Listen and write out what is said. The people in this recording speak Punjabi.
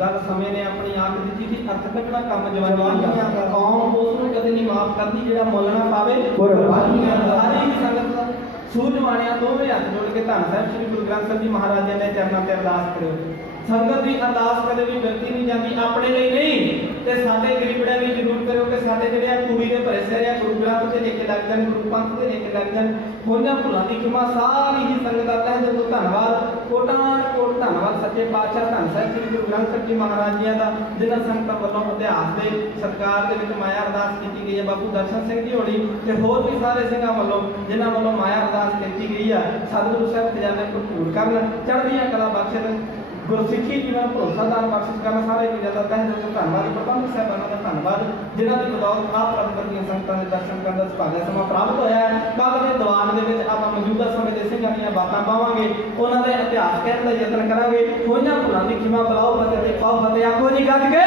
ਗੱਲ ਸਮੇਂ ਨੇ ਆਪਣੀ ਆਖ ਦਿੱਤੀ ਸੀ ਅਰਥ ਕੱਢਣਾ ਕੰਮ ਜਵਾਨੀਆਂ ਦਾ ਕੌਮ ਉਸ ਨੂੰ ਕਦੇ ਨਹੀਂ ਮਾਫ ਕਰਦੀ ਜਿਹੜਾ ਮੁੱਲ ਨਾ ਪਾਵੇ ਕੁਰਬਾਨੀਆਂ ਦਾ। ਸਾਰੀ ਸੰਗਤ ਸੂਝਵਾਣਿਆਂ ਦੋਵੇਂ ਹੱਥ ਜੋੜ ਕੇ ਧੰਨ ਸਾਹਿਬ ਸ੍ਰੀ ਗੁਰੂ ਗ੍ਰੰਥ ਸਾਹਿਬ ਜੀ ਮਹਾਰਾਜ ਜੀ ਦੇ ਚਰਨਾਂ ਤੇ ਅਰਦਾਸ ਕਰਿਓ। ਸੰਗਤ ਦੀ ਅਰਦਾਸ ਕਦੇ ਵੀ ਗਲਤੀ ਨਹੀਂ ਜਾਂਦੀ ਆਪਣੇ ਲਈ ਨਹੀਂ। ਤੇ ਸਾਡੇ ਗਰੀਬੜਿਆਂ ਲਈ ਜ਼ਰੂਰ ਕਰਿਓ ਕਿ ਸਾਡੇ ਜਿਹੜੇ ਆ ਤੂੜੀ ਦੇ ਭਰੇ ਸਿਰ ਆ ਗੁਰੂ ਗ੍ਰੰਥ ਤੇ ਲੈ ਕੇ ਲੱਗ ਜਾਣ ਗੁਰੂ ਪੰਥ ਤੇ ਲੈ ਕੇ ਲੱਗ ਜਾਣ। ਹੋਈਆਂ ਭੁੱਲਾਂ ਦੀ ਖਿਮਾ ਸਾਰੀ ਹੀ ਸੰਗਤ ਦਾ ਤਹਿ ਦਿਲੋਂ ਧੰਨਵਾਦ। ਕੋਟ ਧੰਨਵਾਦ ਸੱਚੇ ਪਾਤਸ਼ਾਹ, ਧੰਨ ਸਾਹਿਬ ਸ੍ਰੀ ਗੁਰੂ ਗ੍ਰੰਥ ਸਾਹਿਬ ਜੀ ਮਹਾਰਾਜ ਜੀ ਦਾ ਜਿਹਨਾਂ ਸੰਗਤਾਂ ਵੱਲੋਂ ਇਤਿਹਾਸ ਦੇ ਸਤਕਾਰ ਦੇ ਵਿੱਚ ਮਾਇਆ ਅਰਦਾਸ ਕੀਤੀ ਗਈ ਹੈ, ਬਾਪੂ ਦਰਸ਼ਨ ਸਿੰਘ ਜੀ ਹੋਣੀ ਤੇ ਹੋਰ ਵੀ ਸਾਰੇ ਸਿੰਘਾਂ ਵੱਲੋਂ, ਜਿਨ੍ਹਾਂ ਵੱਲੋਂ ਮਾਇਆ ਅਰਦਾਸ ਕੀਤੀ ਗਈ ਹੈ, ਸਤਿਗੁਰੂ ਸਾਹਿਬ ਖਜ਼ਾਨੇ ਭਰਪੂਰ ਕਰਨ, ਚੜ੍ਹਦੀਆਂ ਕਲਾ ਬਖਸ਼ਣ, ਗੁਰਸਿੱਖੀ ਜੀਵਨ ਭਰੋਸਾ ਦਾਨ ਬਖਸ਼ਿਸ਼ ਕਰਨ, ਸਾਰੇ ਕੀ ਜਾਂਦਾ ਤਹਿ ਦਿਲੋਂ ਧੰਨਵਾਦ, ਪ੍ਰਬੰਧਕ ਸਾਹਿਬਾਨਾਂ ਦਾ ਧੰਨਵਾਦ, ਜਿਨ੍ਹਾਂ ਦੀ ਬਦੌਲਤ ਆਪ ਪ੍ਰਬੰਧਕ ਦੀਆਂ ਸੰਗਤਾਂ ਦੇ ਦਰਸ਼ਨ ਕਰਨ ਦਾ ਸੁਭਾਗਾ ਸਮਾਂ ਪ੍ਰਾਪਤ ਹੋਇਆ ਹੈ। ਕੱਲ੍ਹ ਦੇ ਦੀਵਾਨ ਦੇ ਵਿੱਚ ਆਪਾਂ ਮੌਜੂਦਾ ਸਮੇਂ ਦੇ ਸਿੰਘਾਂ ਦੀਆਂ ਬਾਤਾਂ ਪਾਵਾਂਗੇ, ਉਹਨਾਂ ਦੇ ਕਹਿਣ ਦਾ ਯਤਨ ਕਰਾਂਗੇ ਉਹਨਾਂ ਭੁੱਲਾਂ ਦੀ ਖਿਮਾ ਬਲਾਓ ਫਤਿਹ ਤੇ ਪਾਓ ਫਤਿਹ, ਆਖੋ ਜੀ, ਗੱਜ ਕੇ।